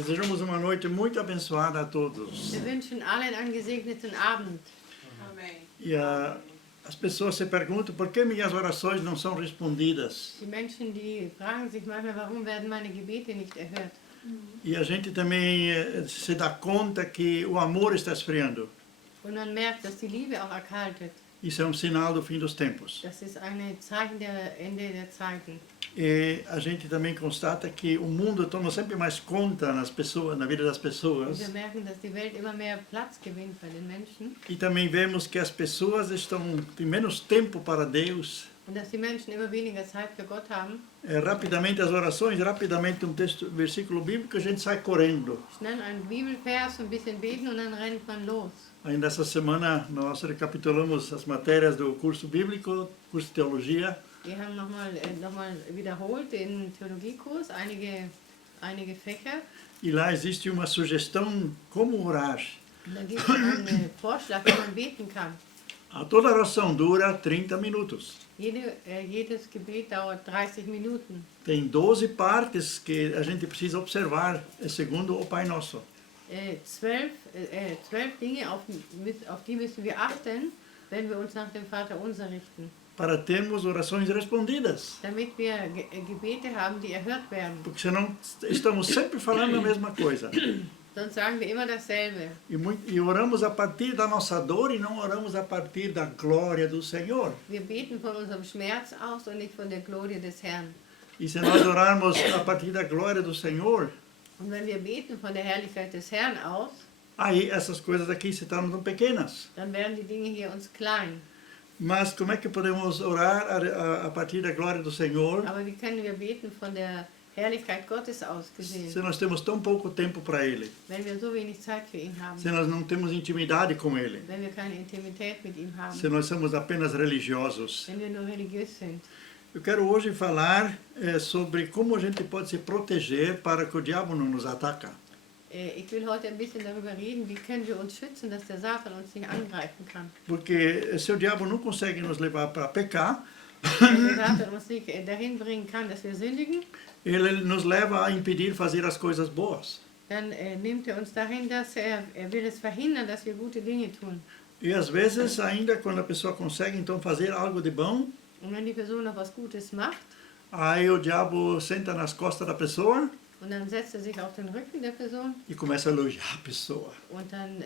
Desejamos uma noite muito abençoada a todos. Wir wünschen allen einen gesegneten Abend. Amém. E as pessoas se perguntam por que minhas orações não são respondidas. Die Menschen, die fragen sich manchmal, warum werden meine Gebete nicht erhört? E a gente também se dá conta que o amor está esfriando. Und man merkt, dass die Liebe auch erkaltet. Isso é um sinal do fim dos tempos. Das ist ein Zeichen der Ende der Zeiten. E a gente também constata que o mundo toma sempre mais conta nas pessoas, na vida das Und pessoas. wir merken, dass die Welt immer mehr Platz gewinnt bei den Menschen. E também vemos que as pessoas têm menos tempo para Deus. Und dass die Menschen immer weniger Zeit für Gott haben. Rapidamente as orações, rapidamente versículo bíblico, a gente sai correndo. Schnell einen Bibelvers, ein bisschen beten und dann rennt man los. Ainda essa semana nós recapitulamos as matérias do curso bíblico, curso de teologia. Wir haben nochmal wiederholt den Theologiekurs, einige Fächer. E lá existe uma sugestão como orar. Und da gibt es einen Vorschlag, wie man beten kann. Toda oração dura 30 minutos. Jedes Gebet dauert 30 Minuten. Tem 12 partes que a gente precisa observar, segundo o Pai Nosso. 12 Dinge, auf die müssen wir achten, wenn wir uns nach dem Vater unser richten. Para termos orações respondidas. Damit wir Gebete haben, die erhört werden. Porque senão estamos sempre falando a mesma coisa. Sonst sagen wir immer dasselbe. E oramos a partir da nossa dor e não oramos a partir da glória do Senhor. Wir beten von unserem Schmerz aus und nicht von der Glorie des Herrn. E se nós orarmos a partir da glória do Senhor, Und wenn wir beten von der Herrlichkeit des Herrn aus, aí essas coisas aqui se tornam pequenas. dann werden die Dinge hier uns klein. Mas como é que podemos orar a partir da glória do Senhor Aber wie können wir beten von der Herrlichkeit Gottes aus gesehen, se nós temos tão pouco tempo para Ele? wenn wir so wenig Zeit für ihn haben, Se nós não temos intimidade com Ele? wenn wir keine Intimität mit ihm haben, Se nós somos apenas religiosos? wenn wir nur religiös sind? Eu quero hoje falar sobre como a gente pode se proteger para que o diabo não nos ataque. Ich will heute ein bisschen darüber reden, wie können wir uns schützen, dass der Satan uns nicht angreifen kann. Porque se o diabo não consegue nos levar para pecar, Wenn der Satan uns nicht dahin bringen kann, dass wir sündigen, ele nos leva a impedir fazer as coisas boas. dann nimmt er uns dahin, dass er will es verhindern, dass wir gute Dinge tun. E às vezes, ainda quando a pessoa consegue então fazer algo de bom, Und wenn die Person noch was Gutes macht, aí o diabo senta nas costas da pessoa und dann setzt er sich auf den Rücken der Person e começa a elogiar a pessoa. und dann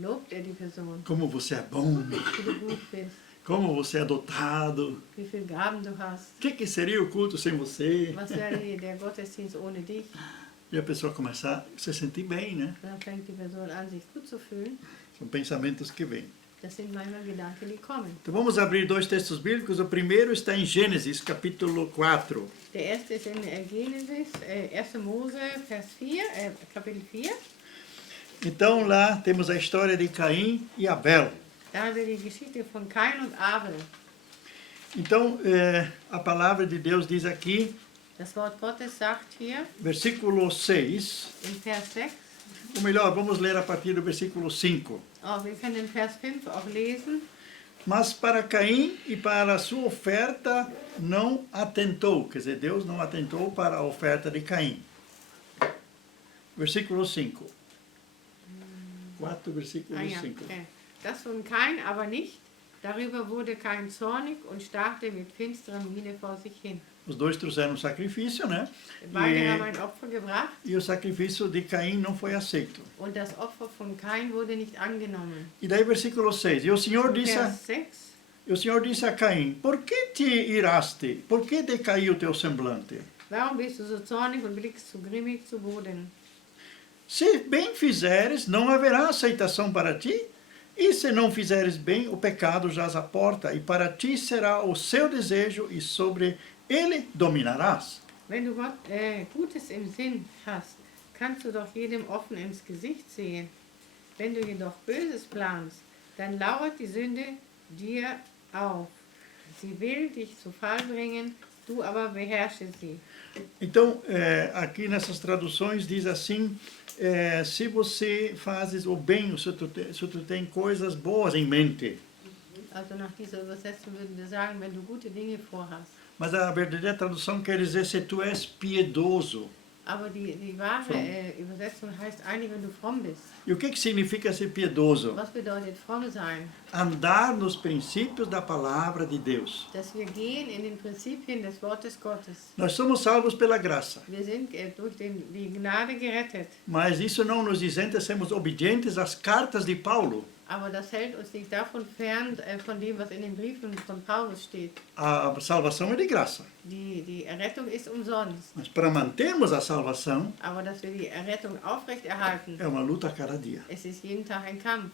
lobt er die Person, Como você é bom, wie du gut bist, como você é dotado. wie viele Gaben du hast, O que seria o culto sem você? was wäre der Gottesdienst ohne dich. E a pessoa começa a se sentir bem, né? Dann fängt die Person an, sich gut zu fühlen. São pensamentos que vêm. Das sind manchmal Gedanken, die kommen. Então vamos abrir dois textos bíblicos. O primeiro está em Gênesis, capítulo 4. Der erste ist in Genesis, 1. Mose, Kapitel 4. Então lá temos a história de Caim e Abel. Da haben wir die Geschichte von Kain und Abel. Então a palavra de Deus diz aqui, Das Wort Gottes sagt hier versículo 6, in Vers 6, ou melhor, vamos ler a partir do versículo 5. wir können den Vers 5 auch lesen. Mas para Caim e para a sua oferta não atentou, quer dizer, Deus não atentou para a oferta de Caim. Versículo 5. 4, versículo 5. Das von Kain aber nicht. Darüber wurde Kain zornig und starrte mit finsterer Miene vor sich hin. Os dois trouxeram sacrifício, né? Beide haben ein Opfer gebracht E o sacrifício de Caim não foi aceito. und das Opfer von Kain wurde nicht angenommen. E daí versículo 6. E o Senhor Vers 6. disse a Caim, por que te iraste? Por que decaiu teu semblante? Warum bist du so zornig und blickst so grimmig zu Boden? Se bem fizeres, não haverá aceitação para ti. E se não fizeres bem, o pecado jaz à porta, e para ti será o seu desejo, e sobre ele dominarás. Wenn du Gutes im Sinn hast, kannst du doch jedem offen ins Gesicht sehen. Wenn du jedoch Böses planst, dann lauert die Sünde dir auf. Sie will dich zu Fall bringen, du aber beherrsche sie. Então, aqui nessas traduções diz assim, se você fazes o bem, se tu tem coisas boas em mente. Also nach dieser Übersetzung würden wir sagen, wenn du gute Dinge vorhast. Mas a verdadeira tradução quer dizer se tu és piedoso. Aber die wahre Fromm. Übersetzung heißt eigentlich, wenn du fromm bist. E o que significa ser piedoso? Was bedeutet fromm sein? Andar nos princípios da palavra de Deus. Dass wir gehen in den Prinzipien des Wortes Gottes. Nós somos salvos pela graça, Wir sind durch die Gnade gerettet. mas isso não nos isenta de sermos obedientes às cartas de Paulo. Aber das hält uns nicht davon fern, von dem, was in den Briefen von Paulus steht. A salvação é de graça, Die Errettung ist umsonst. mas para mantermos a salvação Aber dass wir die Errettung aufrechterhalten, é uma luta a cada dia. es ist jeden Tag ein Kampf.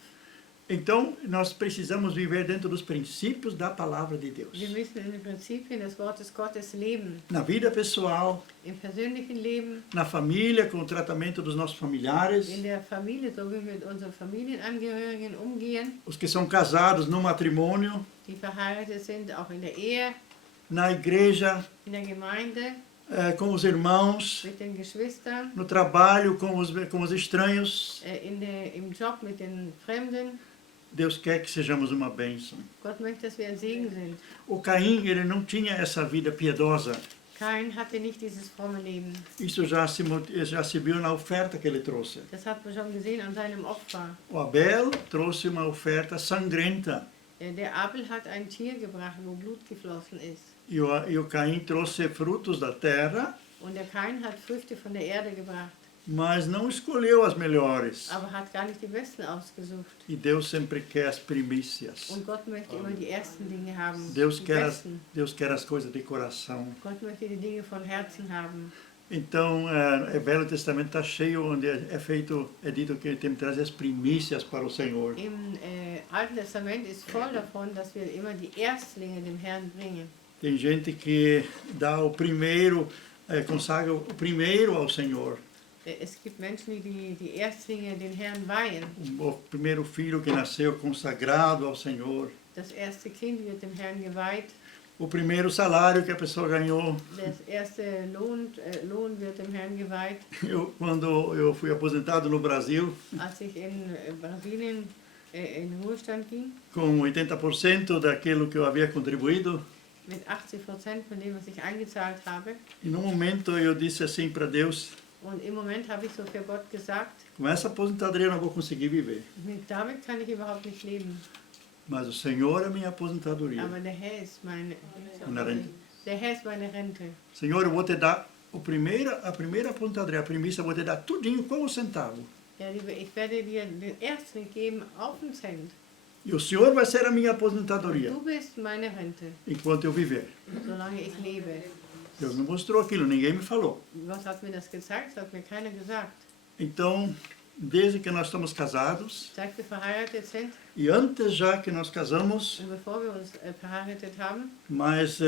Então, nós precisamos viver dentro dos princípios da palavra de Deus. Wir müssen in den Prinzipien des Wortes Gottes leben. Na vida pessoal, Im persönlichen Leben, na família, com o tratamento dos nossos familiares, in der Familie, so wie wir mit unseren Familienangehörigen umgehen, os que são casados no matrimônio, die verheiratet sind, auch in der Ehe, na igreja, in der Gemeinde, com os irmãos, mit den Geschwistern, no trabalho, com os estranhos. im Job mit den Fremden. Deus quer que sejamos uma bênção. Gott möchte, dass wir ein Segen sind. O Caim, ele não tinha essa vida piedosa. Kain hatte nicht dieses fromme Leben. Isso já se viu na oferta que ele trouxe. Das hat man schon gesehen an seinem Opfer. O Abel trouxe uma oferta sangrenta. Der Abel hat ein Tier gebracht, wo Blut geflossen ist. E o Caim trouxe frutos da terra, Und der Kain hat Früchte von der Erde gebracht, mas não escolheu as melhores. aber hat gar nicht die besten ausgesucht. E Deus sempre quer as primícias. Und Gott möchte immer die ersten Dinge haben, Deus die quer besten. Deus quer as coisas de coração. Gott möchte die Dinge von Herzen haben. Então, o Velho Testamento está cheio, onde é dito que temos que trazer as primícias para o Senhor. Im Alten Testament ist voll davon, dass wir immer die Erstlinge dem Herrn bringen. Tem gente que dá o primeiro, consagra o primeiro ao Senhor. Es gibt Menschen, die Erstlinge den Herrn weihen. O primeiro filho que nasceu consagrado ao Senhor. Das erste Kind wird dem Herrn geweiht. O primeiro salário que a pessoa ganhou. Das erste Lohn wird dem Herrn geweiht. Quando eu fui aposentado no Brasil, Als ich in Brasilien in den Ruhestand ging, com 80% daquilo que eu havia contribuído, mit 80% von dem, was ich eingezahlt habe. e no momento eu disse assim para Deus: Und im Moment habe ich so für Gott gesagt, com essa aposentadoria eu não vou conseguir viver, damit kann ich überhaupt nicht leben. mas o Senhor é minha aposentadoria. Aber der Herr ist meine Rente. Der Herr ist meine Rente. Senhor, eu vou te dar a primeira aposentadoria, a primícia, eu vou te dar tudinho com o centavo. Ja, liebe, ich werde dir den Ersten geben auf den Cent. E o Senhor vai ser a minha aposentadoria Du bist meine Rente, enquanto eu viver. solange ich lebe. Deus não mostrou aquilo, ninguém me falou. Was hat mir das gezeigt? Das hat mir keiner gesagt. Então, desde que nós estamos casados, Seit wir verheiratet sind e antes já que nós casamos, und bevor wir uns verheiratet haben mas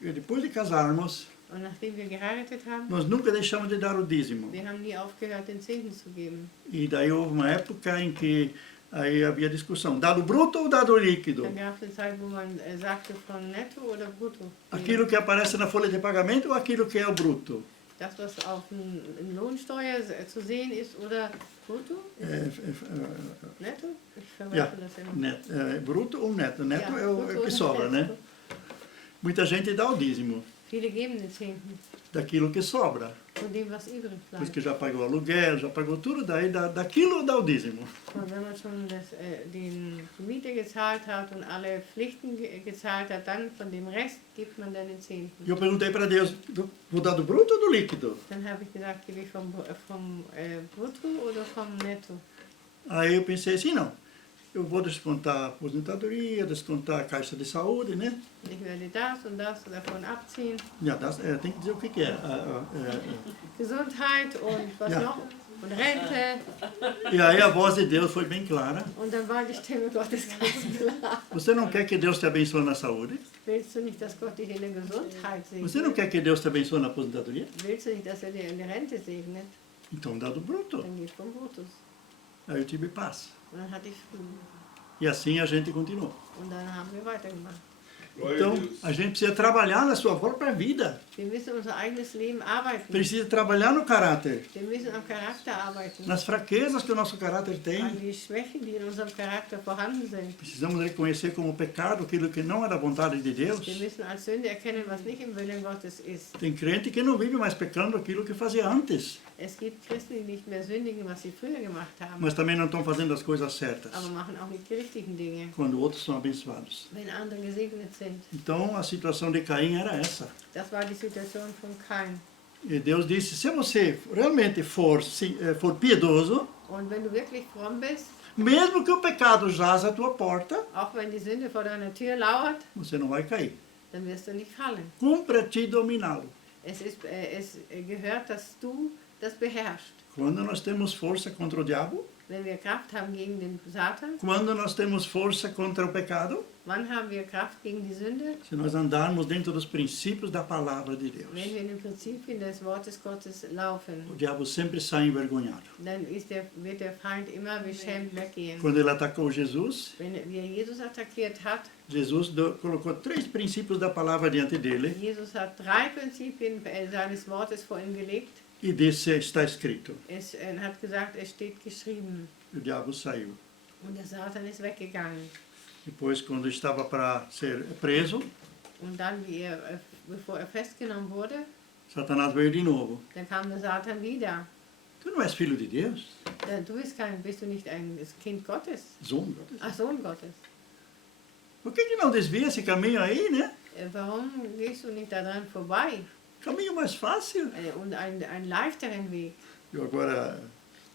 depois de casarmos, und nachdem wir geheiratet haben, nós nunca deixamos de dar o dízimo. wir haben nie aufgehört, den Zehnten zu geben. E daí houve uma época em que aí havia discussão, dado bruto ou dado líquido? Dann gab es eine Zeit, wo man sagte, von netto oder brutto. Aquilo que aparece na folha de pagamento ou aquilo que é o bruto? Das, was auf der Lohnsteuer zu sehen ist, oder brutto? Netto? Ich verwechsel das immer. Bruto ou neto? Neto Ja, é o brutto que oder sobra, né? netto. Muita gente dá o dízimo Viele geben den Zehnten daquilo que sobra. von dem, was übrig Depois bleibt. que já pagou aluguel, já pagou tudo, daí daquilo dá o dízimo. Und wenn man schon die Miete gezahlt hat und alle Pflichten gezahlt hat, dann von dem Rest gibt man dann den Zehnten. E eu perguntei para Deus, vou dar do bruto ou do líquido? Dann habe ich gesagt, gebe ich vom Brutto oder vom Netto? Aí eu pensei assim, não, eu vou descontar a aposentadoria, descontar a caixa de saúde, né? Ich werde das und das davon abziehen. Já, tem que dizer o que é. Gesundheit und was Ja. noch? Und Rente. E aí a voz de Deus foi bem clara. Und dann war die Stimme Gottes ganz klar. Você não quer que Deus te abençoe na saúde? Willst du nicht, dass Gott dich in der Gesundheit Você não segnet? quer que Deus te abençoe na aposentadoria? Willst du nicht, dass er dir in der Rente segnet? Então dá do bruto. Dann geht vom Brutus. Aí eu tive paz. Und dann hatte ich Frieden. E assim a gente continuou. Und dann haben wir weitergemacht. Glória a Então, Deus. a gente precisa trabalhar na sua própria vida. Wir müssen unser eigenes Leben arbeiten. Precisa trabalhar no caráter, Wir müssen am Charakter arbeiten. nas fraquezas que o nosso caráter An tem. die Schwächen, die in unserem Charakter vorhanden sind. Precisamos reconhecer como pecado aquilo que não é da vontade de Deus. Wir müssen als Sünde erkennen, was nicht im Willen Gottes ist. Tem crente que não vive mais pecando aquilo que fazia antes, Es gibt Christen, die nicht mehr sündigen, was sie früher gemacht haben, mas também não estão fazendo as coisas certas, aber machen auch nicht die richtigen Dinge, quando outros são abençoados. wenn andere gesegnet sind. Então, a situação de Caim era essa. Das war die Situation von Kain. E Deus disse, se você realmente for piedoso, Und wenn du wirklich fromm bist, mesmo que o pecado jaz à tua porta, auch wenn die Sünde vor deiner Tür lauert, você não vai cair. dann wirst du nicht fallen. Cumpre a ti dominá-lo. Es gehört, dass du das beherrschst. Quando nós temos força contra o diabo, Wenn wir Kraft haben gegen den Satan, quando nós temos força contra o pecado, wann haben wir Kraft gegen die Sünde? se nós andarmos dentro dos princípios da palavra de Deus. Wenn wir in den Prinzipien des Wortes Gottes laufen, O diabo sempre sai envergonhado. dann wird der Feind immer beschämt weggehen. Quando ele atacou Jesus, Wie er Jesus attackiert hat, Jesus colocou 3 princípios da palavra diante dele Jesus hat 3 Prinzipien seines Wortes vor ihm gelegt. e disse, está escrito. Er hat gesagt, es steht geschrieben. O diabo saiu. Und der Satan ist weggegangen. Depois, quando estava para ser preso, Und dann, bevor er festgenommen wurde, Satanás veio de novo. dann kam der Satan wieder. Tu não és filho de Deus? Bist du nicht ein Kind Gottes? Sohn Gottes. Ach, Sohn Gottes. Por que não desvia esse caminho aí, né? Warum gehst du nicht daran vorbei? Caminho mais fácil. Und einen leichteren Weg. Eu agora,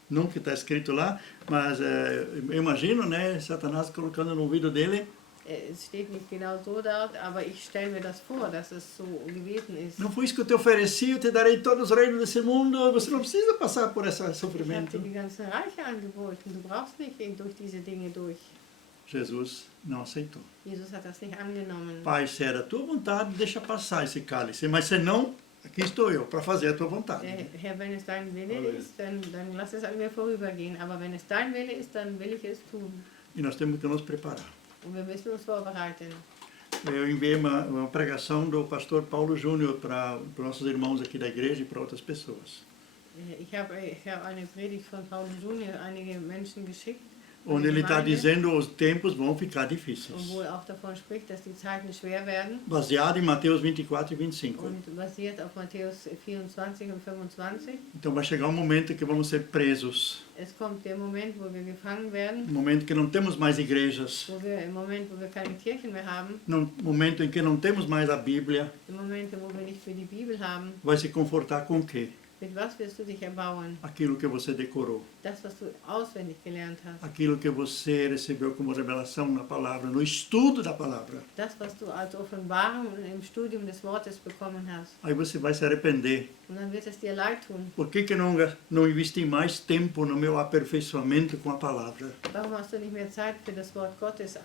nunca está escrito lá, mas eu imagino, né, Satanás colocando no ouvido dele, Es steht nicht genau so dort, aber ich stelle mir das vor, dass es so gewesen ist. não foi isso que eu te ofereci, eu te darei todos os reinos desse mundo, você não precisa passar por esse Ich habe sofrimento. dir die ganzen Reiche angeboten. Du brauchst nicht durch diese Dinge durch. Jesus não aceitou. Jesus hat das nicht angenommen. Pai, se era a tua vontade, deixa passar esse cálice, mas se não, aqui estou eu, para fazer a tua vontade. Herr, wenn es dein Wille ist, dann lass es an mir vorübergehen. Aber wenn es dein Wille ist, dann will ich es tun. E nós temos que nos preparar. Und wir müssen uns vorbereiten. Eu enviei uma pregação do pastor Paulo Júnior para os nossos irmãos aqui da igreja e para outras pessoas. Ich hab eine Predigt von Paul Junior einige Menschen geschickt, Onde ele está dizendo os tempos vão ficar und difíceis. wo er auch davon spricht, dass die Zeiten schwer werden. Baseado em Mateus 24 e 25. Und basiert auf Matthäus 24 und 25. Então vai chegar um momento que vamos ser presos. Es kommt der Moment, wo wir gefangen werden, Um momento que não temos mais igrejas. im Moment, wo wir keine Kirchen mehr haben, Um momento em que não temos mais a Bíblia. im Moment, wo wir nicht mehr die Bibel haben. Vai se confortar com o quê? Mit was wirst du dich erbauen? Aquilo que você decorou. Das, was du auswendig gelernt hast. Aquilo que você recebeu como revelação na palavra, no estudo da palavra. Das, was du als Offenbarung im Studium des Wortes bekommen hast. Aí você vai se arrepender. Und dann wird es dir leid tun. Por que não investi mais tempo no meu aperfeiçoamento com a palavra? Warum hast du nicht mehr Zeit für das Wort Gottes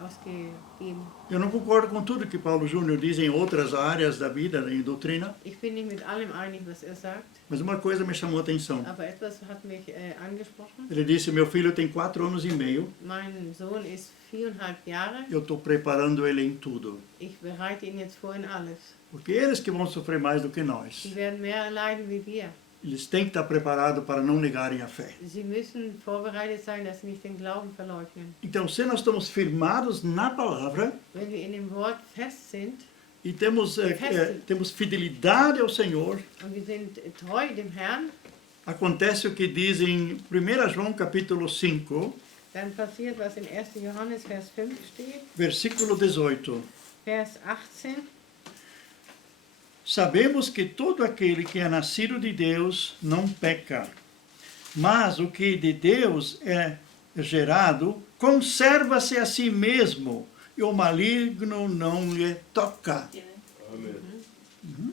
ausgegeben? Eu não concordo com tudo que Paulo Júnior diz em outras áreas da vida, em doutrina, Ich bin nicht mit allem einig, was er sagt, mas uma coisa me chamou a atenção. aber etwas hat mich angesprochen. Ele disse, meu filho tem 4 anos e meio, Mein Sohn ist 4,5 Jahre. eu estou preparando ele em tudo. Ich bereite ihn jetzt vor in alles. Porque eles que vão sofrer mais do que nós. Sie werden mehr leiden wie wir. Eles têm que estar preparados para não negarem a fé. Sie müssen vorbereitet sein, dass sie nicht den Glauben verleugnen. Então, se nós estamos firmados na palavra Wenn wir in dem Wort fest sind e temos fidelidade ao Senhor, und wir sind treu dem Herrn, acontece o que diz em 1 João capítulo 5, dann passiert, was in 1. Johannes Vers 5 steht, versículo 18. Vers 18. Sabemos que todo aquele que é nascido de Deus não peca, mas o que de Deus é gerado conserva-se a si mesmo e o maligno não lhe toca. Amen.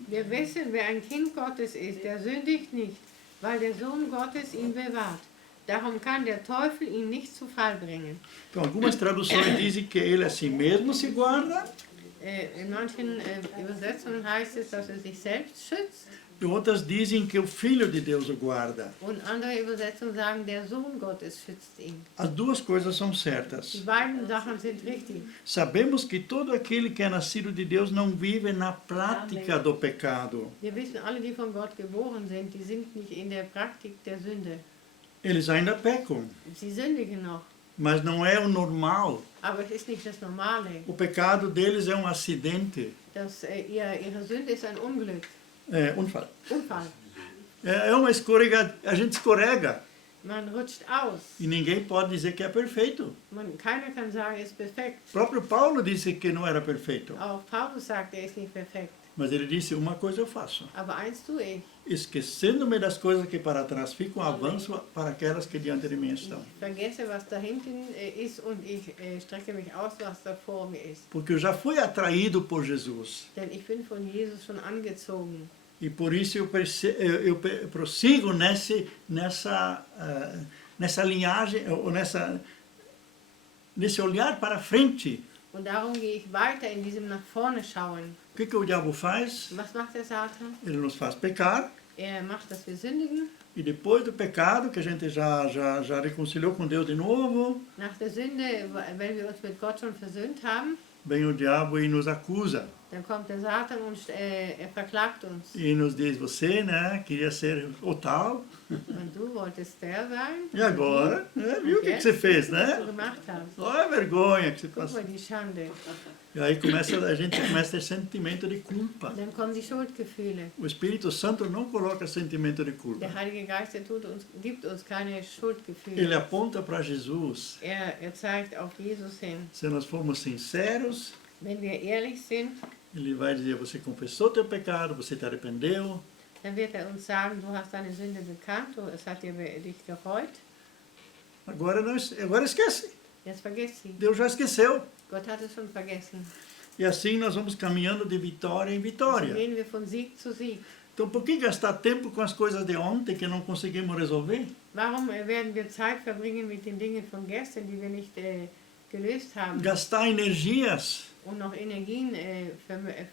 Wir wissen, wer ein Kind Gottes ist, der sündigt nicht, weil der Sohn Gottes ihn bewahrt. Darum kann der Teufel ihn nicht zu Fall bringen. Então, algumas traduções dizem que ele a si mesmo se guarda, In manchen Übersetzungen heißt es, dass er sich selbst schützt. E outras dizem que o Filho de Deus o guarda. Und andere Übersetzungen sagen, der Sohn Gottes schützt ihn. As duas coisas são Die certas. beiden Sachen sind richtig. Sabemos que todo aquele que é nascido de Deus não vive na prática do pecado. Wir wissen alle, die von Gott geboren sind, die sind nicht in der Praktik der Sünde. Eles ainda pecam, Sie sündigen noch, mas não é o normal. aber es ist nicht das Normale. O pecado deles é um acidente, Ihre Sünde ist ein Unglück, Unfall. Unfall. É uma escorrega, a gente escorrega Man rutscht aus. e ninguém pode dizer que é perfeito. Keiner kann sagen, er ist perfekt. O próprio Paulo disse que não era perfeito, Auch Paulus sagt, er ist nicht perfekt. mas ele disse: uma coisa eu faço, Aber eins tue ich. esquecendo-me das coisas que para trás ficam, avanço para aquelas que diante de mim estão. Ich vergesse, was da hinten ist und ich strecke mich aus, was da vor mir ist. Porque eu já fui atraído por Jesus. Denn ich bin von Jesus schon angezogen. E por isso eu prossigo nessa linhagem, ou nesse olhar para frente. Und darum gehe ich weiter in diesem nach vorne schauen. O que o diabo faz? Was macht der Satan? Ele nos faz pecar. Er macht, dass wir sündigen. E depois do pecado, que a gente já reconciliou com Deus de novo, Nach der Sünde, wenn wir uns mit Gott schon versöhnt haben, vem o diabo e nos acusa. dann kommt der Satan und er verklagt uns. E nos diz: você, né, queria ser o tal. Und du wolltest der sein? E agora? Viu o que você fez, Was né? du gemacht hast. Olha a vergonha que você Guck passou. mal, die Schande. E aí a gente começa a ter sentimento de culpa. Dann kommen die Schuldgefühle. O Espírito Santo não coloca sentimento de culpa. Der Heilige Geist, der gibt uns keine Schuldgefühle. Ele aponta para Jesus. Er zeigt auf Jesus hin. Se nós formos sinceros, Wenn wir ehrlich sind, ele vai dizer: você confessou teu pecado, você te arrependeu. dann wird er uns sagen, du hast deine Sünde bekannt, es hat dich gereut. Agora esquece. Jetzt vergiss sie. Deus já esqueceu. Gott hat es schon vergessen. E assim nós vamos caminhando de vitória em So vitória. gehen wir von Sieg zu Sieg. Então, por que gastar tempo com as coisas de ontem que não conseguimos resolver? Warum werden wir Zeit verbringen mit den Dingen von gestern, die wir nicht gelöst haben Gastar energias und noch Energien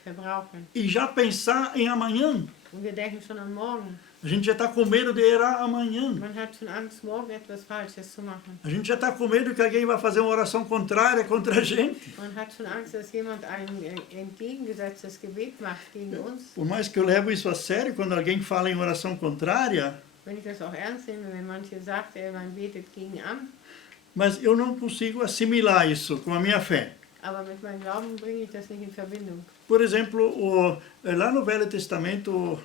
verbrauchen? e já pensar em amanhã. Und wir denken schon an morgen. A gente já está com medo de errar amanhã. Man hat schon Angst, morgen etwas Falsches zu machen. A gente já está com medo que alguém vai fazer uma oração contrária contra a gente. Man hat schon Angst, dass jemand ein entgegengesetztes Gebet macht gegen uns. Por mais que eu levo isso a sério, quando alguém fala em oração contrária, Wenn ich das auch ernst nehme, wenn manche sagt, man betet gegen an, mas eu não consigo assimilar isso com a minha fé. aber mit meinem Glauben bringe ich das nicht in Verbindung. Por exemplo, lá no Velho Testamento,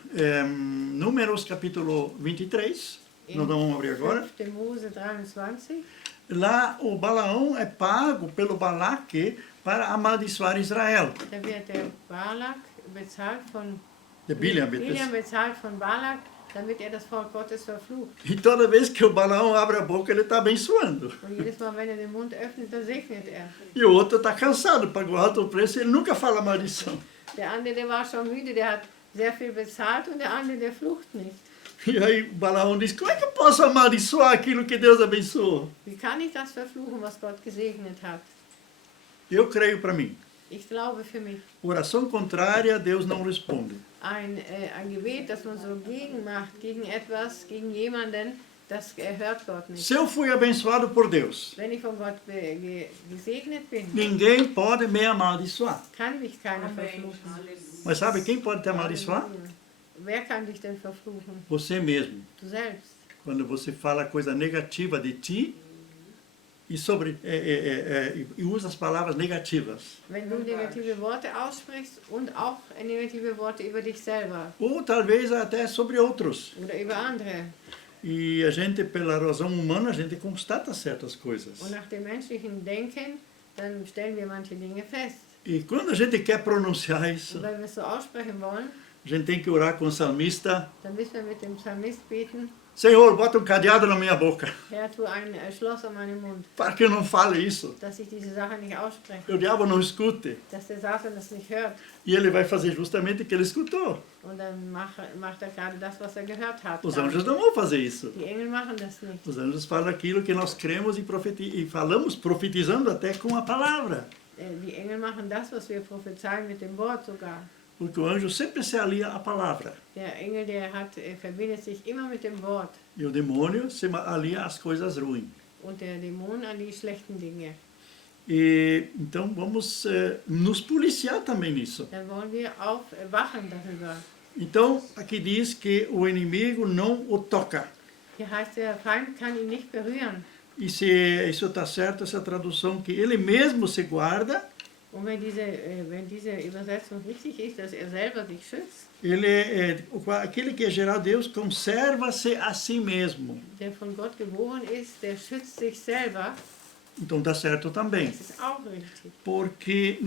Números capítulo 23, nós vamos abrir agora. 5. Mose 23. Lá o Balaão é pago pelo Balaque para amaldiçoar Israel. Da wird der Balak bezahlt von De Biliam, Biliam bezahlt von Balak, damit das Volk Gottes verflucht. E toda vez que o Balaão abre a boca, ele está abençoando. Und jedes Mal, wenn den Mund öffnet, dann segnet E o outro está cansado, pagou alto preço, ele nunca fala maldição. Der andere, der war schon müde, der hat sehr viel bezahlt und der andere, der flucht nicht. E aí o Balaão diz: como é que eu posso amaldiçoar aquilo que Deus abençoou? Wie kann ich das verfluchen, was Gott gesegnet hat? Eu creio para mim. Ich glaube für mich, Oração contrária, Deus não responde. ein Gebet, das man so gegen macht, gegen etwas, gegen jemanden, das hört Gott nicht. Se eu fui abençoado por Deus, Wenn ich von Gott gesegnet bin, ninguém pode me amaldiçoar. kann mich keiner verfluchen. Mas sabe quem pode te amaldiçoar? Wer kann dich denn verfluchen? Você mesmo. Du selbst. Quando você fala coisa negativa de ti e usa as palavras negativas. Wenn du negative Worte aussprichst und auch negative Worte über dich selber Ou talvez até sobre outros. oder über andere. E a gente, pela razão humana, a gente constata certas coisas. Und nach dem menschlichen Denken, dann stellen wir manche Dinge fest. E quando a gente quer pronunciar isso, Und wenn wir es so aussprechen wollen, a gente tem que orar com o salmista: dann müssen wir mit dem Psalmist beten, Senhor, bota um cadeado na minha boca, Herr, tu ein Schloss an meinen Mund, para que eu não fale isso. dass ich diese Sache nicht ausspreche, O diabo não escute. dass der Satan das nicht hört. E ele vai fazer justamente o que ele escutou. Und dann macht er gerade das, was er gehört hat. Os anjos não vão fazer isso. Die Engel machen das nicht. Os anjos falam aquilo que nós cremos e falamos, profetizando até com a palavra. Die Engel machen das, was wir prophezeien, mit dem Wort sogar. Porque o anjo sempre se alia à palavra. Der Engel, verbindet sich immer mit dem Wort. E o demônio se alia às coisas ruins. Und der Dämon an die schlechten Dinge. E então vamos nos policiar também nisso. Dann wollen wir auch wachen darüber. Então aqui diz que o inimigo não o toca. Hier heißt, der Feind kann ihn nicht berühren. E se isso está certo, essa tradução que ele mesmo se guarda, Und wenn diese Übersetzung richtig ist, dass er selber sich schützt, aquele que é gerado Deus conserva-se a si mesmo. der von Gott geboren ist, der schützt sich selber. Então está certo também. Das ist auch richtig. Porque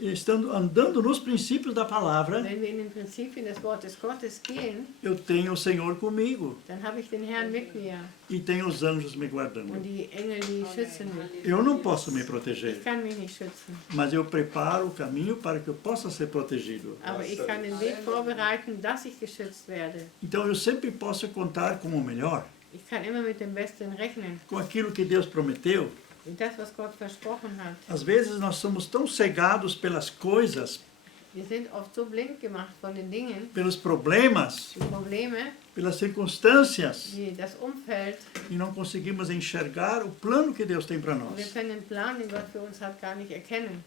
estando andando nos princípios da palavra, Wenn wir in den Prinzipien des Wortes Gottes gehen, eu tenho o Senhor comigo dann habe ich den Herrn mit mir e tenho os anjos me guardando. und die Engel, die schützen mich. Eu não posso me proteger, Ich kann mich nicht schützen, mas eu preparo o caminho para que eu possa ser protegido. aber ich kann den Weg vorbereiten, dass ich geschützt werde. Então eu sempre posso contar com o melhor, Ich kann immer mit dem Besten rechnen. com aquilo que Deus prometeu. Und das, was Gott versprochen hat. Às vezes nós somos tão cegados pelas coisas, Wir sind oft so blind gemacht von den Dingen, pelos problemas, die Probleme, pelas circunstâncias, das Umfeld, e não conseguimos enxergar o plano que Deus tem para und wir nós. können den Plan, den Gott für uns hat, gar nicht erkennen.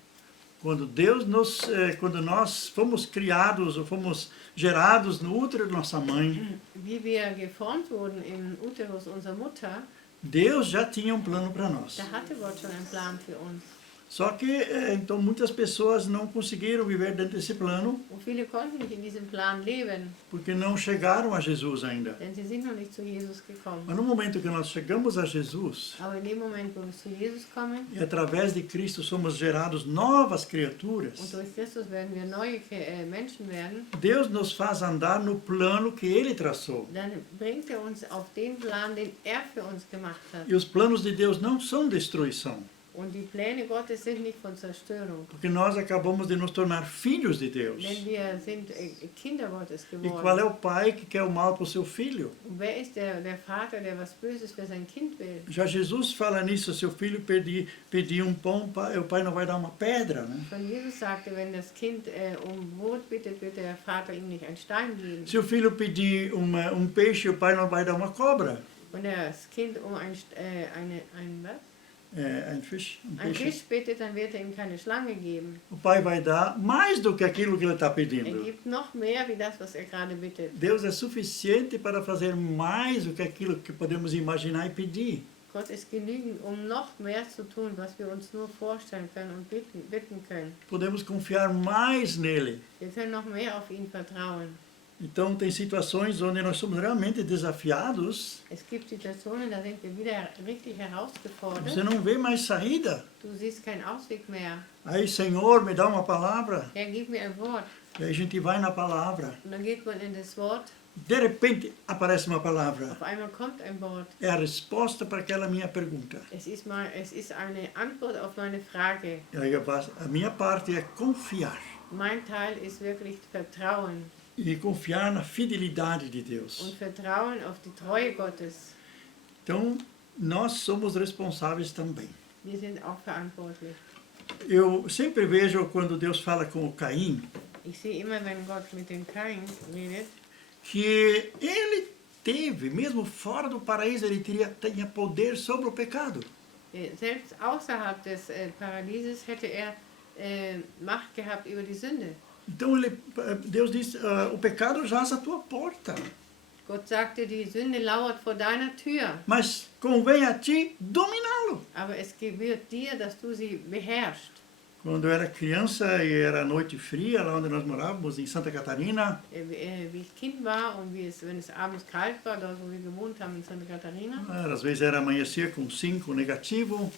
Quando nós fomos criados ou fomos gerados no útero de nossa mãe, Wie wir geformt wurden im Uterus unserer Mutter, Deus já tinha um plano para nós. da hatte Gott schon einen Plan für uns. Só que então muitas pessoas não conseguiram viver dentro desse plano Und viele konnten nicht in diesem Plan leben, porque não chegaram a Jesus ainda. denn sie sind noch nicht zu Jesus Mas gekommen. no momento que nós chegamos a Jesus Aber in dem Moment, wo wir zu Jesus kommen, e através de Cristo somos gerados novas und criaturas, durch Christus werden wir neue Menschen werden, Deus nos faz andar no plano que Ele traçou. dann bringt er uns auf den Plan, den er für uns gemacht hat. E os planos de Deus não são destruição, Und die Pläne Gottes sind nicht von Zerstörung, porque nós acabamos de nos tornar filhos de Deus. denn wir sind Kinder Gottes E qual geworden. é o pai que quer o mal para o seu filho? Und wer ist der Vater, der was Böses für sein Kind will? Já Jesus fala nisso, seu filho pedir pão, o pai não vai dar uma pedra, né? Von Jesus sagte, wenn das Kind Brot bittet, wird der Vater ihm nicht einen Stein geben. Se o filho pedir peixe, o pai não vai dar uma cobra. Und das Kind was? Ein Fisch, Ein Fisch bittet, dann wird er ihm keine Schlange geben. O pai vai dar mais do que aquilo que ele está Er pedindo. gibt noch mehr wie das, was er gerade bittet. Deus é suficiente para fazer mais do que aquilo que podemos imaginar e pedir. Gott ist genügend, noch mehr zu tun, was wir uns nur vorstellen können und bitten können. Podemos confiar mais nele. Wir können noch mehr auf ihn vertrauen. Então, tem situações onde nós somos realmente desafiados. Es gibt Situationen, da sind wir wieder richtig herausgefordert. Você não vê mais saída. Du siehst keinen Ausweg mehr. Aí, Senhor, me dá uma palavra. Herr, gib mir ein Wort. E aí a gente vai na palavra. Und dann geht man in das Wort. De repente, aparece uma palavra. Auf einmal kommt ein Wort. É a resposta para aquela minha pergunta. Es ist eine Antwort auf meine Frage. E aí a minha parte é confiar. Mein Teil ist wirklich Vertrauen. E confiar na fidelidade de Und Deus. Vertrauen auf die Treue Gottes. Então, nós somos responsáveis também. Wir sind auch verantwortlich. Eu sempre vejo quando Deus fala com o Caim, Ich sehe immer, wenn Gott mit dem Kain redet, que ele teve, mesmo fora do paraíso, ele tinha poder sobre o pecado. selbst außerhalb des Paradieses hätte er Macht gehabt über die Sünde. Então Deus diz, o pecado jaz à tua porta, Gott sagte, die Sünde lauert vor deiner Tür, mas convém a ti dominá-lo. aber es gebührt dir, dass du sie beherrschst. Quando eu era criança e era noite fria, lá onde nós morávamos, em Santa Catarina, Wie ich Kind war und wenn es abends kalt war, dort wo wir gewohnt haben in Santa Catarina, às vezes era amanhecer com 5 negativo,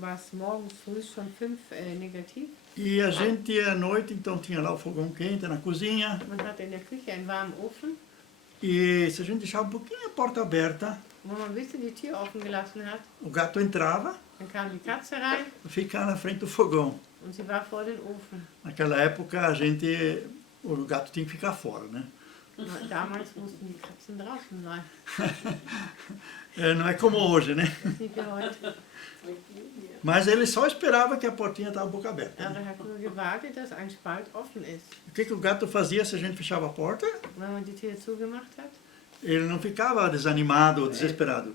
war es morgens früh schon 5 negativ. e a gente à noite, então tinha lá o fogão quente na cozinha, Man hatte in der Küche einen warmen Ofen. e se a gente deixava um pouquinho a porta aberta, Wo man ein bisschen die Tür offen gelassen hat, o gato entrava dann kam die Katze rein e ficava na frente do fogão. und sie war vor den Ofen. Naquela época o gato tinha que ficar fora, né? Damals mussten die Katzen draußen sein. Não é como hoje, né? Das ist nicht wie heute. Mas ele só esperava que a portinha estava boca aberta. Aber er hat nur gewartet, dass ein Spalt offen ist. O que o gato fazia se a gente fechava a porta? Wenn man die Tür zugemacht hat, Ele não ficava desanimado ou desesperado.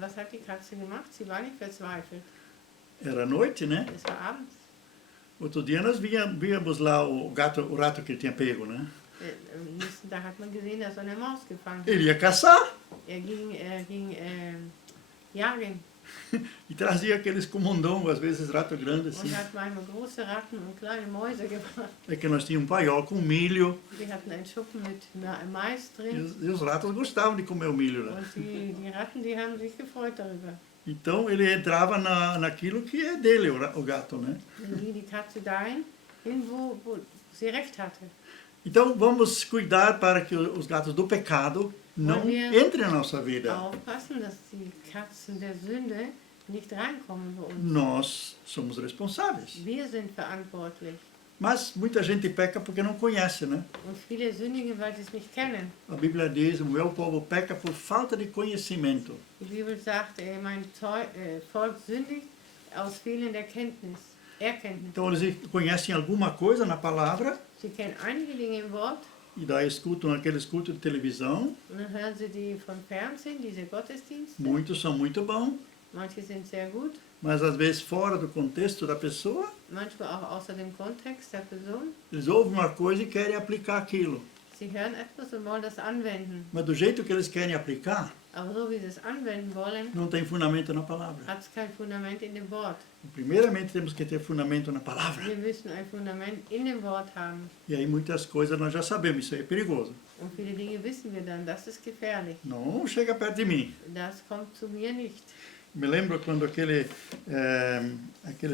was hat die Katze gemacht? Sie war nicht verzweifelt. Era noite, né? Es war abends. Outro dia nós víamos lá o rato que ele tinha pego, né? Am nächsten Tag hat man gesehen, dass er eine Maus gefangen hat. Ele ia caçar Er ging jagen e trazia aqueles comundongos, às vezes rato grande assim. und hat manchmal große Ratten und kleine Mäuse gebracht. É que nós tínhamos um paiol com milho Wir hatten einen Schuppen mit Mais drin e os ratos gostavam de comer o milho, né? und die Ratten, die haben sich gefreut darüber. Então ele entrava naquilo que é dele, o gato, né? Dann ging die Katze dahin, wo sie recht hatte. Então vamos cuidar para que os gatos do pecado não entrem na nossa vida. Aufpassen, dass die Katzen der Sünde nicht reinkommen bei uns. Nós somos responsáveis. Wir sind verantwortlich. Mas muita gente peca porque não conhece, né? Und viele sündigen, weil sie es nicht kennen. A Bíblia diz: o meu povo peca por falta de conhecimento. Die Bibel sagt, mein Volk sündigt aus fehlender Erkenntnis. Então eles conhecem alguma coisa na palavra Sie kennen einige Dinge im Wort e daí escutam aqueles cultos de televisão. und dann hören sie die vom Fernsehen, diese Gottesdienste. Muitos são muito bons, Manche sind sehr gut, mas às vezes fora do contexto da pessoa, manchmal auch außer dem Kontext der Person. eles ouvem uma coisa e querem aplicar aquilo. Sie hören etwas und wollen das anwenden. Mas do jeito que eles querem aplicar, Aber so wie sie es anwenden wollen, não tem fundamento na palavra. hat es kein Fundament in dem Wort. Primeiramente temos que ter fundamento na palavra. Wir müssen ein Fundament in dem Wort haben. E aí muitas coisas nós já sabemos, isso aí é perigoso. Und viele Dinge wissen wir dann, das ist gefährlich. Não chega perto de mim. Das kommt zu mir nicht. Me lembro quando aquele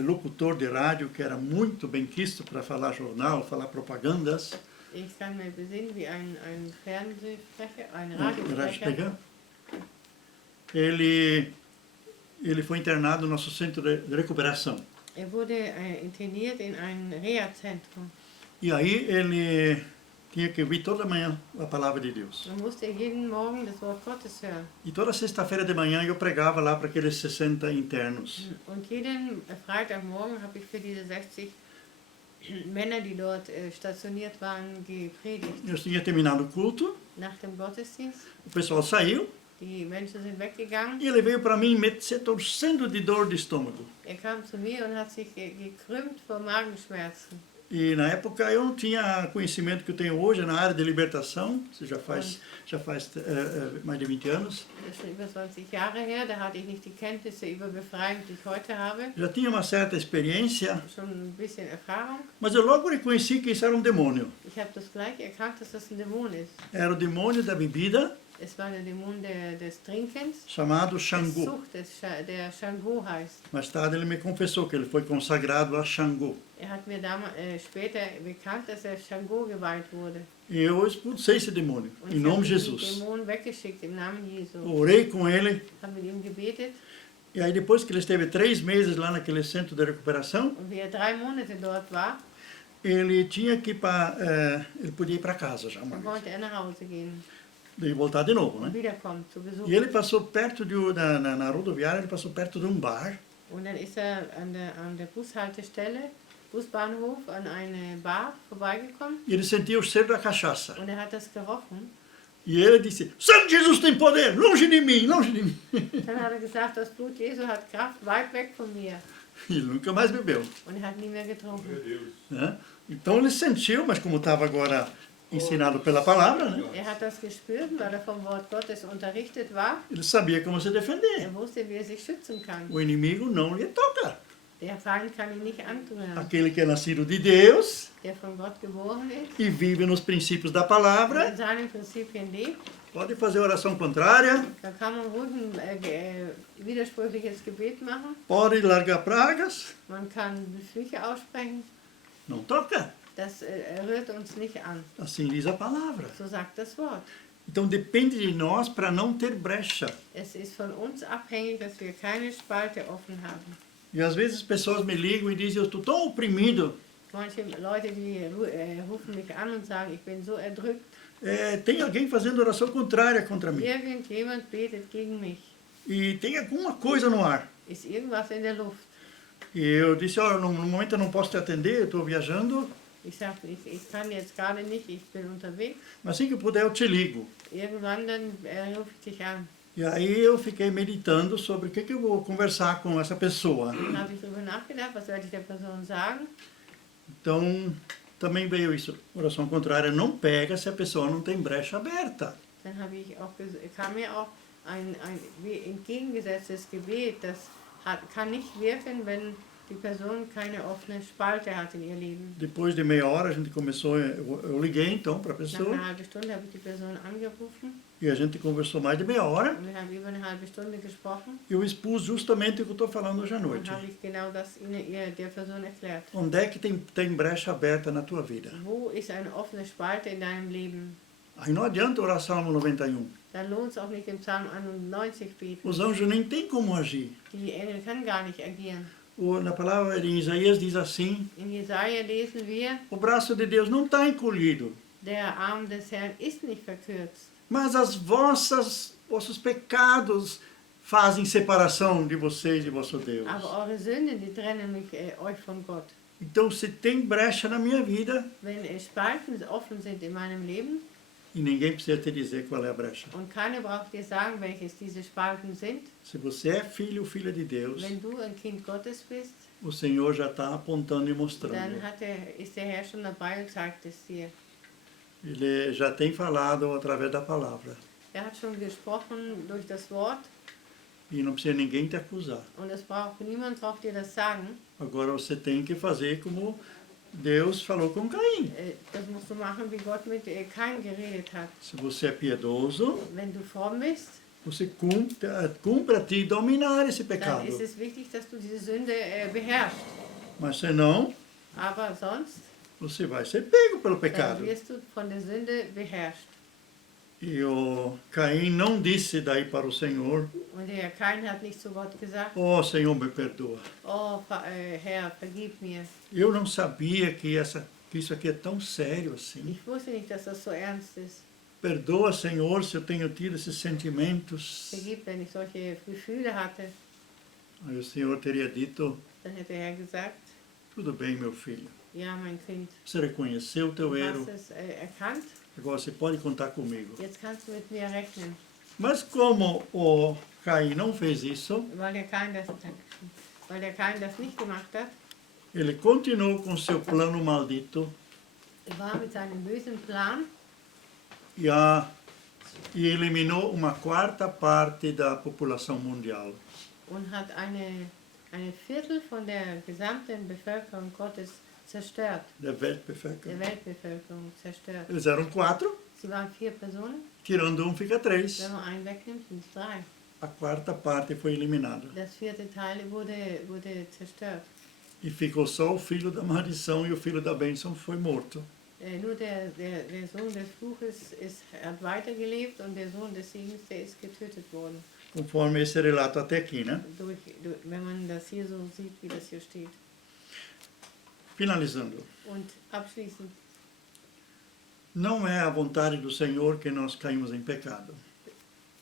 locutor de rádio que era muito bem quisto para falar jornal, falar propagandas, Ich kann mir besinnen, wie ein Fernsehsprecher, ein Radiosprecher, ele foi internado no nosso centro de recuperação. wurde interniert in ein Reha-Zentrum. E aí ele tinha que ouvir toda manhã a palavra de Deus. Man musste jeden Morgen das Wort Gottes hören. E toda sexta-feira de manhã eu pregava lá para aqueles 60 internos. Und jeden Freitagmorgen habe ich für diese 60 Männer, die dort stationiert waren, gepredigt. Eu tinha terminado o culto, Nach dem Gottesdienst. o pessoal saiu Die Menschen sind weggegangen. e ele veio para mim se torcendo de dor de estômago. Kam zu mir und hat sich gekrümmt vor Magenschmerzen. E na época eu não tinha conhecimento que eu tenho hoje na área de libertação, isso já faz mais de 20 anos. Das ist schon über 20 Jahre her, da hatte ich nicht die Kenntnisse über Befreiung, die ich heute habe. Já tinha uma certa experiência, Schon ein bisschen Erfahrung. mas eu logo reconheci que isso era um demônio. Ich habe das gleich erkannt, dass das ein Dämon ist. Era o demônio da bebida, Es war der Dämon des Trinkens. chamado Der Xangô. Sucht, der Shango heißt. Mais tarde ele me confessou que ele foi consagrado a Xangô. Hat mir später bekannt, dass er Shango geweiht wurde. E eu expulsei esse demônio, em nome de Den Jesus. Dämon weggeschickt im Namen Jesu. Orei com ele, Haben mit ihm gebetet. e aí depois que ele esteve 3 meses lá naquele centro de recuperação, Und wie 3 Monate dort war, ele tinha que ele podia ir para casa já uma dann vez. wollte er nach Hause gehen. E voltar de novo, Und né? wiederkommen zu Besuch. E ele passou perto na rodoviária, ele passou perto de um bar. Und dann ist er an der Bushaltestelle, Busbahnhof, an eine Bar vorbeigekommen. E ele sentia o cheiro da cachaça. Und er hat das gerochen. E ele disse: Sangue de Jesus tem poder, longe de mim, longe de mim. Dann hat er gesagt, das Blut Jesu hat Kraft, weit weg von mir. E ele nunca mais bebeu. Und er hat nie mehr getrunken. Né? Então ele sentiu, mas como estava agora ensinado pela palavra, né? Er hat das gespürt, weil er vom Wort Gottes unterrichtet war. Ele sabia como se defender. Er wusste, wie er sich schützen kann. O inimigo não lhe toca. Der Feind kann ihn nicht anrühren. Aquele que é nascido de Deus Der von Gott geboren ist, e vive nos princípios da der palavra, in seinen Prinzipien lebt, pode fazer oração contrária, da kann man ruhig ein widersprüchliches Gebet machen. pode largar pragas, Man kann Flüche aussprechen. não toca. Das rührt uns nicht an. Assim diz a palavra. So sagt das Wort. Então depende de nós para não ter brecha. Es ist von uns abhängig, dass wir keine Spalte offen haben. E às vezes pessoas me ligam e dizem: eu estou tão oprimido, Manche Leute, die rufen mich an und sagen, ich bin so erdrückt, tem alguém fazendo oração contrária contra mim. Irgendjemand betet gegen mich. E tem alguma coisa no ar. Ist irgendwas in der Luft. E eu disse, olha, no momento eu não posso te atender, eu estou viajando, Ich sagte, ich kann jetzt gerade nicht, ich bin unterwegs. mas assim que eu puder eu te ligo. Irgendwann dann rufe ich dich an. E aí eu fiquei meditando sobre o que eu vou conversar com essa pessoa. Dann habe ich darüber nachgedacht, was werde ich der Person sagen. Então, também veio isso. Oração contrária não pega se a pessoa não tem brecha aberta. Dann kam mir auch ein wie entgegengesetztes Gebet, das kann nicht wirken, wenn die Person keine offene Spalte hat in ihr Leben. Depois de meia hora a gente começou, eu liguei então para a Nach pessoa einer halben Stunde habe ich die Person angerufen e a gente conversou mais de meia hora. und wir haben über eine halbe Stunde gesprochen. E eu expus justamente o que eu estou falando hoje à Und noite. habe ich genau das der Person erklärt. Onde é que tem brecha aberta na tua vida? Wo ist eine offene Spalte in deinem Leben? Aí não adianta orar Salmo 91. Dann lohnt es auch nicht im Psalm 91 beten. Os anjos nem têm como agir. Die Engel können gar nicht agieren. Na palavra de Isaías diz assim, In Jesaja lesen wir, o braço de Deus não está encolhido, der Arm des Herrn ist nicht verkürzt. mas vossos pecados fazem separação de vocês e vosso Deus. Aber eure Sünden, die trennen euch von Gott. Então, se tem brecha na minha vida, Wenn Spalten offen sind in meinem Leben e ninguém precisa te dizer qual é a brecha. und keiner braucht dir sagen, welches diese Spalten sind, Se você é filho ou filha de Deus, wenn du ein Kind Gottes bist, o Senhor já está apontando e mostrando. dann ist der Herr schon dabei und zeigt es dir. Ele já tem falado através da palavra. Er hat schon gesprochen durch das Wort E não precisa ninguém te acusar. und niemand braucht dir das sagen. Agora você tem que fazer como Deus falou com Caim. Das musst du machen, wie Gott mit Kain geredet hat. Se você é piedoso, Wenn du fromm bist, você cumpre a ti dominar esse dann pecado. ist es wichtig, dass du diese Sünde beherrschst. Mas senão, Aber sonst, você vai ser pego pelo dann pecado. wirst du von der Sünde beherrscht. E o Caim não disse daí para o Senhor, Und der Kain hat nicht zu Gott gesagt, oh Senhor, me perdoa. oh Herr, vergib mir. Eu não sabia que isso aqui é tão sério assim. Ich wusste nicht, dass das so ernst ist. Perdoa, Senhor, se eu tenho tido esses sentimentos. Vergib, wenn ich solche Gefühle hatte. Aí o Senhor teria dito, Dann hätte der Herr gesagt, tudo bem, meu filho. ja, mein Kind, Você reconheceu o teu du erro, hast es erkannt, agora você pode contar comigo. jetzt kannst du mit mir rechnen. Mas como o Caim não fez isso, Weil der Kain das nicht gemacht hat, ele continuou com seu plano maldito war mit seinem bösen Plan e eliminou uma quarta parte da população mundial. und hat eine Viertel von der gesamten Bevölkerung Gottes zerstört, Da Weltbevölkerung. der Weltbevölkerung zerstört. Eles eram 4, Sie waren 4 Personen, tirando um fica 3. wenn man einen wegnimmt, sind es 3. A quarta parte foi eliminada. Das 4. Teil wurde zerstört. E ficou só o filho da maldição e o filho da bênção foi morto. Nur der Sohn des Fluches hat weitergelebt und der Sohn des Segens, der ist getötet worden. Conforme esse relato até aqui, né? Wenn man das hier so sieht, wie das hier steht. Finalizando. Und abschließend, Não é a vontade do Senhor que nós caímos em pecado.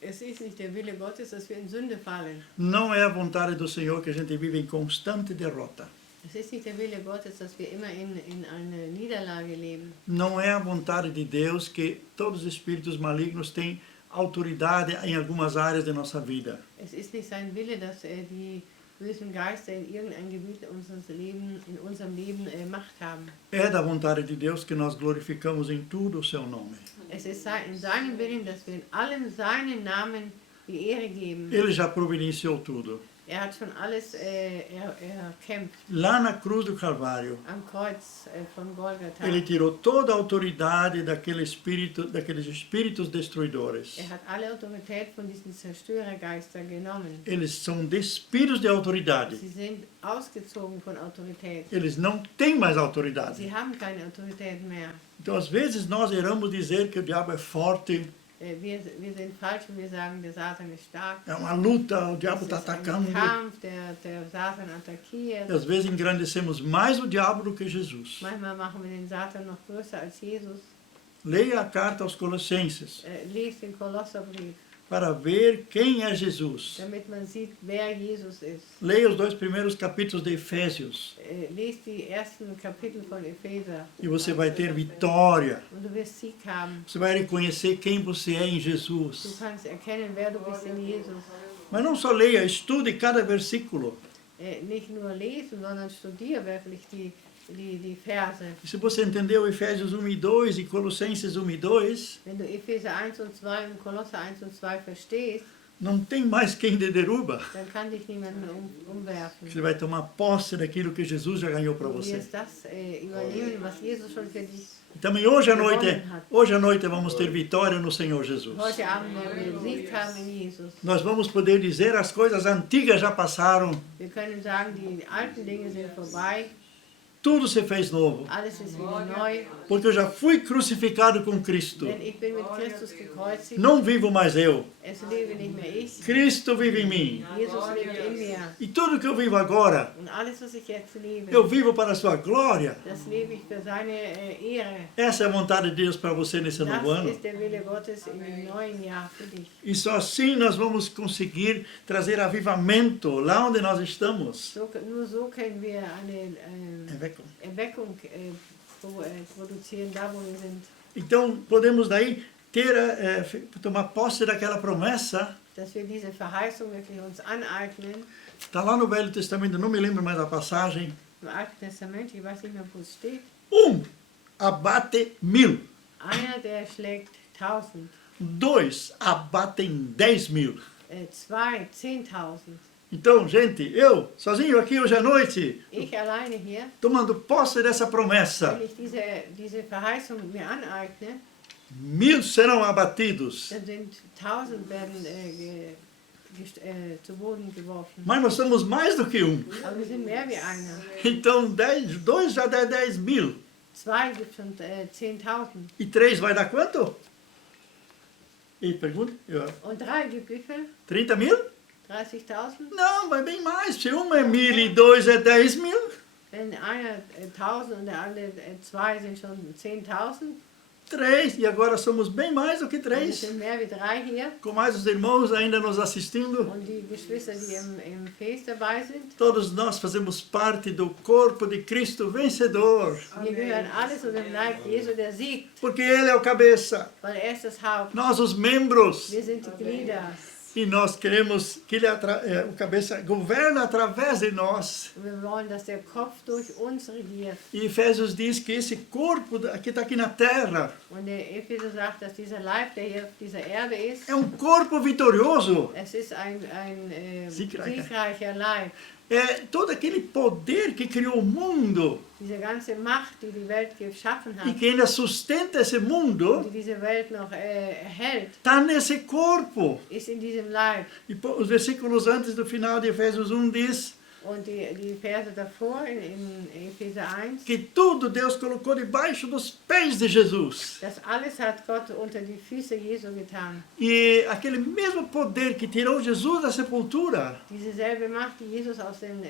es ist nicht der Wille Gottes, dass wir in Sünde fallen. Não é a vontade do Senhor que a gente vive em constante derrota. Es ist nicht der Wille Gottes, dass wir immer in einer Niederlage leben. Não é a vontade de Deus que todos os espíritos malignos têm autoridade em algumas áreas de nossa vida. Es ist nicht sein Wille, dass die bösen Geister in irgendein Gebiet in unserem Leben Macht haben. É da vontade de Deus que nós glorificamos em tudo o seu nome. Es ist in seinem Willen, dass wir in allem seinen Namen die Ehre geben. Ele já providenciou tudo. Er hat schon alles erkämpft Lá na cruz do Calvário, am Kreuz von Golgatha. ele tirou toda a autoridade daqueles espíritos destruidores. Er hat alle Autorität von diesen Zerstörergeistern genommen. Eles são despidos de autoridade. Sie sind ausgezogen von Autorität. Eles não têm mais autoridade. Sie haben keine Autorität mehr. Então, às vezes, nós erramos dizer que o diabo é forte, Wir sind falsch, wenn wir sagen, der Satan ist stark. é uma luta, o diabo Es está ist ein atacando. Kampf, der Satan attackiert. E às vezes engrandecemos mais o diabo do que Jesus. Manchmal machen wir den Satan noch größer als Jesus. Leia a carta aos Colossenses Lest den Kolosserbrief, para ver quem é Jesus. damit man sieht, wer Jesus ist. Leia os 2 primeiros capítulos de Efésios Lest die ersten Kapitel von Epheser e você vai ter vitória. und du wirst Sieg haben. Você vai reconhecer quem você é em Du Jesus. kannst erkennen, wer du bist in Jesus. Mas não só leia, estude cada versículo. Nicht nur lesen, sondern studiere wirklich die Verse. E se você entendeu Efésios 1 e 2 e Colossenses 1 e 2, Wenn du Epheser 1 und 2 und Kolosser 1 und 2 verstehst, não tem mais quem te derruba. dann kann dich niemand mehr umwerfen. Você vai tomar posse daquilo que Jesus já ganhou para Du você. wirst das übernehmen, was Jesus schon für dich. E também hoje à noite vamos ter vitória no Senhor Jesus. Heute Abend werden wir Sieg haben in Jesus. Nós vamos poder dizer as coisas antigas já passaram, Wir können sagen, die alten Dinge sind vorbei, tudo se fez novo, alles ist wieder neu, porque eu já fui crucificado com Cristo. denn ich bin mit Christus gekreuzigt. Não vivo mais eu, Es lebe nicht mehr ich, Cristo vive em mim. Jesus lebt in mir. E tudo que eu vivo agora, Und alles, was ich jetzt lebe, eu vivo para a sua glória. das lebe ich für seine Ehre. Essa é a vontade de Deus para você nesse Das novo ano. ist der Wille Gottes in dem neuen Jahr für dich. E só assim nós vamos conseguir trazer avivamento lá onde nós estamos. Nur so können wir eine Erweckung. Erweckung produzieren, da wo wir sind. Então podemos daí ter, tomar posse daquela promessa. Dass wir diese Verheißung wirklich uns aneignen. Está lá no Velho Testamento, não me lembro mais a passagem. Im Alten Testament, ich weiß nicht mehr, wo es steht. Abate 1000. Einer, der schlägt 1000. 2 abatem 10.000. Zwei, 10.000. Então, gente, eu, sozinho aqui hoje à noite, Ich alleine hier, tomando posse dessa promessa, wenn ich diese Verheißung mir aneigne, 1000 serão abatidos. dann sind 1000 werden zu Boden geworfen. Mas nós somos mais do que um. Aber wir sind mehr wie einer. Então, 2 já dá 10.000. Zwei gibt schon 10.000. E 3 vai dar quanto? E pergunta? Und drei gibt wie viel? 30.000? 30.000? Não, vai bem mais. Se um é 1.000 e 2 é 10.000. Wenn einer 1000 und der andere zwei sind schon 10.000. 3, e agora somos bem mais do que Wir 3. sind mehr wie drei hier. Com mais os irmãos ainda nos assistindo. Und die Geschwister, die im Fest dabei sind. Todos nós fazemos parte do corpo de Cristo vencedor. Wir gehören alle zu dem Leib Jesu, der siegt, Porque Ele é o cabeça. weil er ist das Haupt. Nós os membros. Wir sind die Glieder. E nós queremos que Ele, o cabeça, governa através de nós. Und wir wollen, dass der Kopf durch uns regiert. E Efésios diz que esse corpo que está aqui na terra Und der Epheser sagt, dass dieser Leib, der hier auf dieser Erde ist, é um corpo vitorioso. es ist ein Siegreicher. siegreicher Leib. É todo aquele poder que criou o mundo Diese ganze Macht, die die Welt geschaffen e hat, que ainda sustenta esse mundo, die diese Welt noch erhält, está nesse corpo. ist in diesem Leib. E os versículos antes do final de Efésios 1 diz Und die Verse davor in Epheser 1, que tudo Deus colocou debaixo dos pés de Jesus. das alles hat Gott unter die Füße Jesu getan. E aquele mesmo poder que tirou Jesus da sepultura Diese selbe Macht, die Jesus aus dem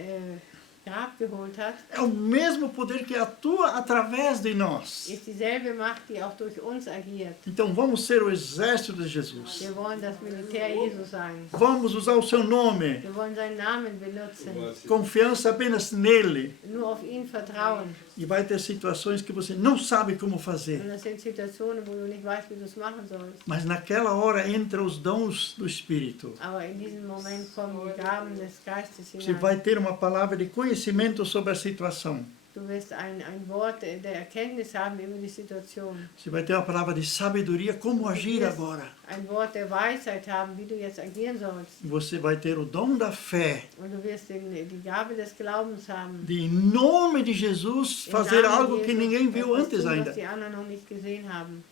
Grab geholt hat, é o mesmo poder que atua através de nós. ist dieselbe Macht, die auch durch uns agiert. Então vamos ser o exército de Jesus. Wir wollen das Militär Jesu sein. Vamos usar o seu nome. Wir wollen seinen Namen benutzen. Confiança apenas nele. Nur auf ihn vertrauen. E vai ter situações que você não sabe como Und fazer. das sind Situationen, wo du nicht weißt, wie du es machen sollst. Mas naquela hora entra os dons do Espírito. Aber in diesem Moment kommen die Gaben des Geistes Você hinein. vai ter uma palavra de conhecimento sobre a situação. Du wirst ein Wort der Erkenntnis haben über die Situation. Você vai ter uma palavra de sabedoria como agir agora. Ein Wort der Weisheit haben, wie du jetzt agieren sollst. E você vai ter o dom da fé. Und du wirst die Gabe des Glaubens haben. De em nome de Jesus Im fazer Namen algo que Jesu ninguém viu etwas antes tun, ainda. was die anderen noch nicht gesehen haben.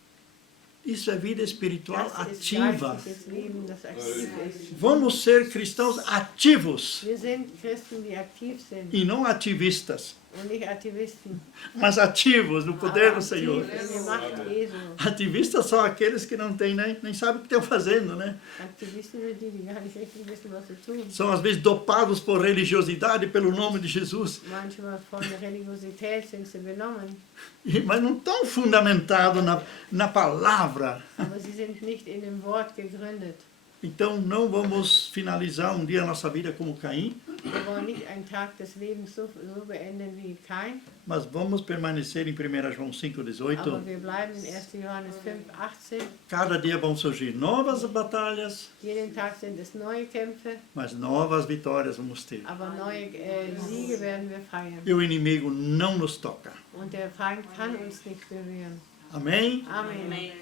Isso é vida espiritual Das ist ativa. geistliches Leben, das aktiv ist. Vamos ser cristãos ativos Wir sind Christen, die aktiv sind e não ativistas. und nicht Aktivisten. mas ativos no poder do Senhor. Aktiv in der Macht Jesu. Ativistas são aqueles que não têm nem sabem o que estão fazendo, né? Aktivisten sind die, die gar nicht richtig wissen, was sie tun. São às vezes dopados por religiosidade pelo nome de Jesus, Manchmal von der Religiosität sind sie benommen, mas não estão fundamentados na palavra. aber sie sind nicht in dem Wort gegründet. Então não vamos finalizar dia a nossa vida como Caim, Wir wollen nicht einen Tag des Lebens so beenden wie Kain, mas vamos permanecer em 1 João 5,18. aber wir bleiben in 1. Johannes 5,18. Cada dia vão surgir novas batalhas, Jeden Tag sind es neue Kämpfe, mas novas vitórias vamos ter. aber neue Siege werden wir feiern. E o inimigo não nos toca. Und der Feind kann uns nicht berühren. Amém? Amen.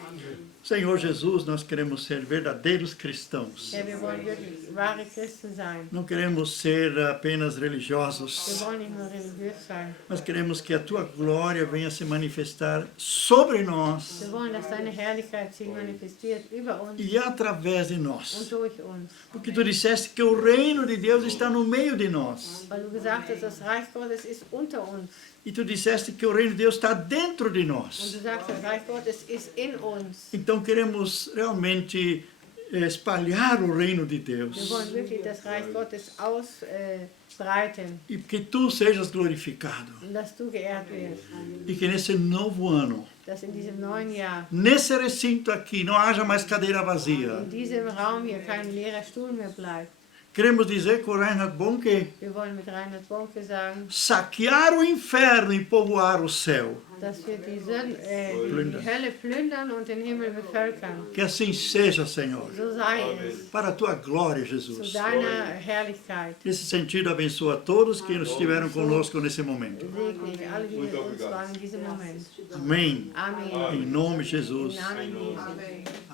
Senhor Jesus, nós queremos ser verdadeiros cristãos. Ja, wir wollen wirklich wahre Christen sein. Não queremos ser apenas Wir religiosos, wollen nicht nur religiös sein. mas queremos que a tua glória venha se manifestar sobre nós Wir wollen, dass deine Herrlichkeit sich manifestiert über uns e através de und nós. durch uns. Porque tu disseste que o reino de Deus está no meio de nós. Weil du gesagt hast, das Reich Gottes ist unter uns. E tu disseste que o reino de Deus está dentro de Und nós. du sagst, das Reich Gottes ist in uns. Então queremos realmente espalhar o reino de Wir Deus. wollen wirklich das Reich Gottes ausbreiten E que tu sejas glorificado. und dass du geehrt wirst. E que nesse novo ano, Dass in diesem neuen Jahr, nesse recinto aqui, não haja mais cadeira vazia. in diesem Raum hier kein leerer Stuhl mehr bleibt. Queremos dizer com Reinhard Bonke, Wir wollen mit Reinhard Bonke sagen, saquear o inferno e povoar o céu. dass wir die Hölle plündern und den Himmel bevölkern. Que assim seja, Senhor. So sei es. Para a tua glória, Zu Jesus. deiner Herrlichkeit. Nesse sentido, abençoa todos que estiveram conosco nesse momento. Segne ich alle, die mit uns waren in diesem Moment. Amém. Amen. Em nome de Jesus. Im Namen Jesu.